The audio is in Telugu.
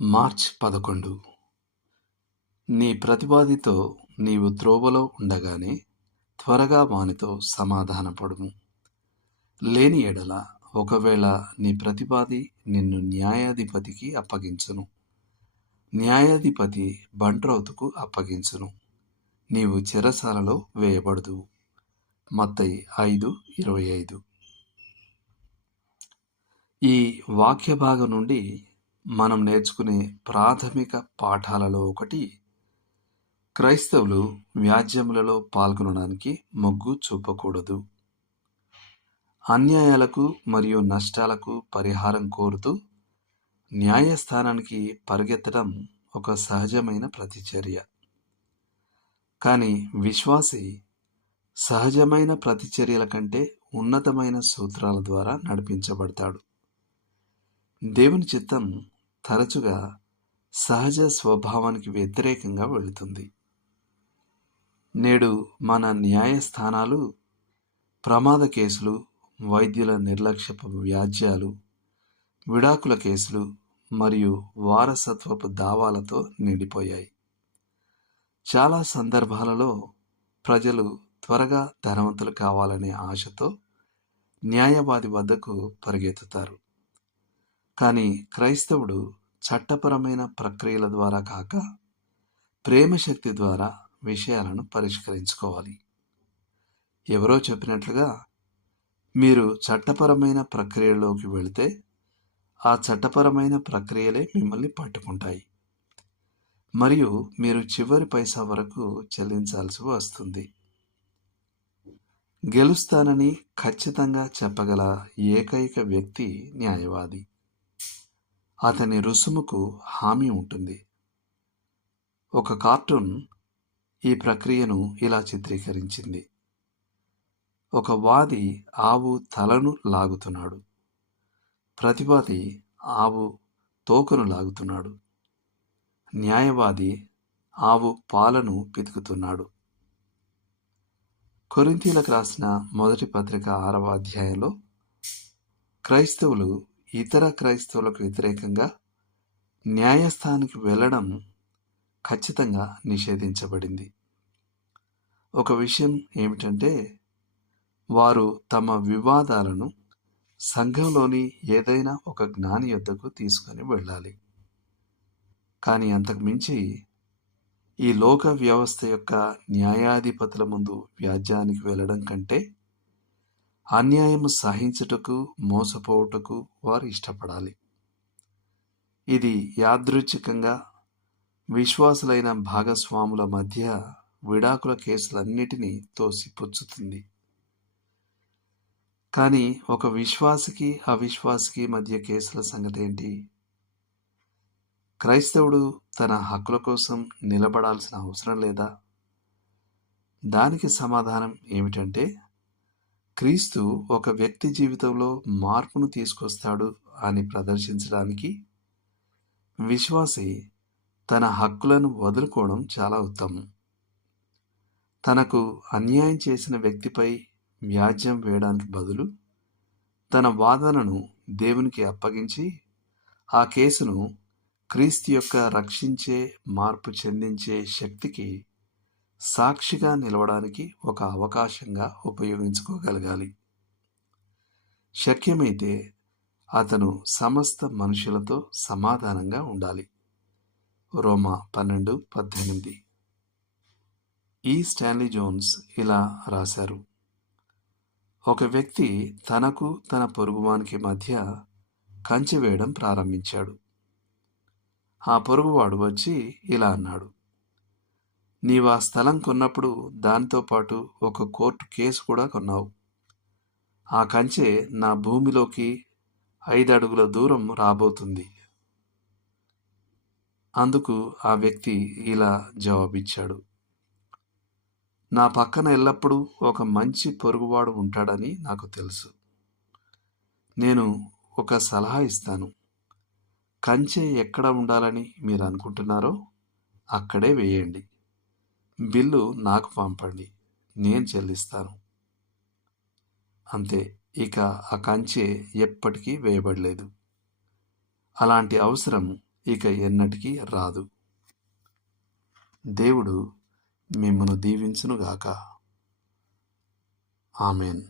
మార్చ్ 11. నీ ప్రతివాదితో నీవు త్రోవలో ఉండగానే త్వరగా వానితో సమాధానపడుము. లేని ఎడల ఒకవేళ నీ ప్రతివాది నిన్ను న్యాయాధిపతికి అప్పగించును, న్యాయాధిపతి బంట్రౌతుకు అప్పగించును, నీవు చెరసాలలో వేయబడుదువు. మత్తయి 5:25. ఈ వాక్య భాగం నుండి మనం నేర్చుకునే ప్రాథమిక పాఠాలలో ఒకటి, క్రైస్తవులు వ్యాజ్యములలో పాల్గొనడానికి మొగ్గు చూపకూడదు. అన్యాయాలకు మరియు నష్టాలకు పరిహారం కోరుతూ న్యాయస్థానానికి పరిగెత్తడం ఒక సహజమైన ప్రతిచర్య. కానీ విశ్వాసి సహజమైన ప్రతిచర్యల కంటే ఉన్నతమైన సూత్రాల ద్వారా నడిపించబడతాడు. దేవుని చిత్తం తరచుగా సహజ స్వభావానికి వ్యతిరేకంగా వెళుతుంది. నేడు మన న్యాయస్థానాలు ప్రమాద కేసులు, వైద్యుల నిర్లక్ష్యపు వ్యాజ్యాలు, విడాకుల కేసులు మరియు వారసత్వపు దావాలతో నిండిపోయాయి. చాలా సందర్భాలలో ప్రజలు త్వరగా ధనవంతులు కావాలనే ఆశతో న్యాయవాది వద్దకు పరిగెత్తుతారు. కానీ క్రైస్తవుడు చట్టపరమైన ప్రక్రియల ద్వారా కాక ప్రేమశక్తి ద్వారా విషయాలను పరిష్కరించుకోవాలి. ఎవరో చెప్పినట్లుగా, మీరు చట్టపరమైన ప్రక్రియలోకి వెళితే ఆ చట్టపరమైన ప్రక్రియలే మిమ్మల్ని పట్టుకుంటాయి మరియు మీరు చివరి పైసా వరకు చెల్లించాల్సి వస్తుంది. గెలుస్తానని ఖచ్చితంగా చెప్పగల ఏకైక వ్యక్తి న్యాయవాది. అతని రుసుముకు హామీ ఉంటుంది. ఒక కార్టూన్ ఈ ప్రక్రియను ఇలా చిత్రీకరించింది. ఒక వాది ఆవు తలను లాగుతున్నాడు, ప్రతివాది ఆవు తోకను లాగుతున్నాడు, న్యాయవాది ఆవు పాలను పితుకుతున్నాడు. కొరింథీయులకు రాసిన మొదటి పత్రిక 6వ అధ్యాయంలో క్రైస్తవులు ఇతర క్రైస్తవులకు వ్యతిరేకంగా న్యాయస్థానానికి వెళ్ళడం ఖచ్చితంగా నిషేధించబడింది. ఒక విషయం ఏమిటంటే, వారు తమ వివాదాలను సంఘంలోని ఏదైనా ఒక జ్ఞాని యొద్దకు తీసుకొని వెళ్ళాలి. కానీ అంతకు మించి ఈ లోక వ్యవస్థ యొక్క న్యాయాధిపతుల ముందు వ్యాజ్యానికి వెళ్ళడం కంటే అన్యాయము సహించుటకు, మోసపోవుటకు వారు ఇష్టపడాలి. ఇది యాదృచ్ఛికంగా విశ్వాసులైన భాగస్వాముల మధ్య విడాకుల కేసులన్నిటినీ తోసిపుచ్చుతుంది. కానీ ఒక విశ్వాసికి అవిశ్వాసికి మధ్య కేసుల సంగతి ఏంటి? క్రైస్తవుడు తన హక్కుల కోసం నిలబడాల్సిన అవసరం లేదా? దానికి సమాధానం ఏమిటంటే, క్రీస్తు ఒక వ్యక్తి జీవితంలో మార్పును తీసుకొస్తాడు అని ప్రదర్శించడానికి విశ్వాసి తన హక్కులను వదులుకోవడం చాలా ఉత్తమం. తనకు అన్యాయం చేసిన వ్యక్తిపై వ్యాజ్యం వేయడానికి బదులు తన వాదనను దేవునికి అప్పగించి ఆ కేసును క్రీస్తు యొక్క రక్షించే, మార్పు చెందించే శక్తికి సాక్షిగా నిలవడానికి ఒక అవకాశంగా ఉపయోగించుకోగలగాలి. శక్యమైతే అతను సమస్త మనుషులతో సమాధానంగా ఉండాలి. రోమా 12:18. ఈ స్టాన్లీ జోన్స్ ఇలా రాశారు: ఒక వ్యక్తి తనకు తన పొరుగువానికి మధ్య కంచె వేయడం ప్రారంభించాడు. ఆ పొరుగువాడు వచ్చి ఇలా అన్నాడు: నీవు ఆ స్థలం కొన్నప్పుడు దానితో పాటు ఒక కోర్టు కేసు కూడా కొన్నావు. ఆ కంచె నా భూమిలోకి 5 అడుగుల దూరం రాబోతుంది. అందుకు ఆ వ్యక్తి ఇలా జవాబిచ్చాడు: నా పక్కన ఎల్లప్పుడూ ఒక మంచి పొరుగువాడు ఉంటాడని నాకు తెలుసు. నేను ఒక సలహా ఇస్తాను. కంచె ఎక్కడ ఉండాలని మీరు అనుకుంటున్నారో అక్కడే వేయండి. బిల్లు నాకు పంపండి, నేను చెల్లిస్తాను. అంతే. ఇక ఆ కంచె ఎప్పటికీ వేయబడలేదు. అలాంటి అవసరం ఇక ఎన్నటికీ రాదు. దేవుడు మిమ్మను దీవించునుగాక. ఆమెన్.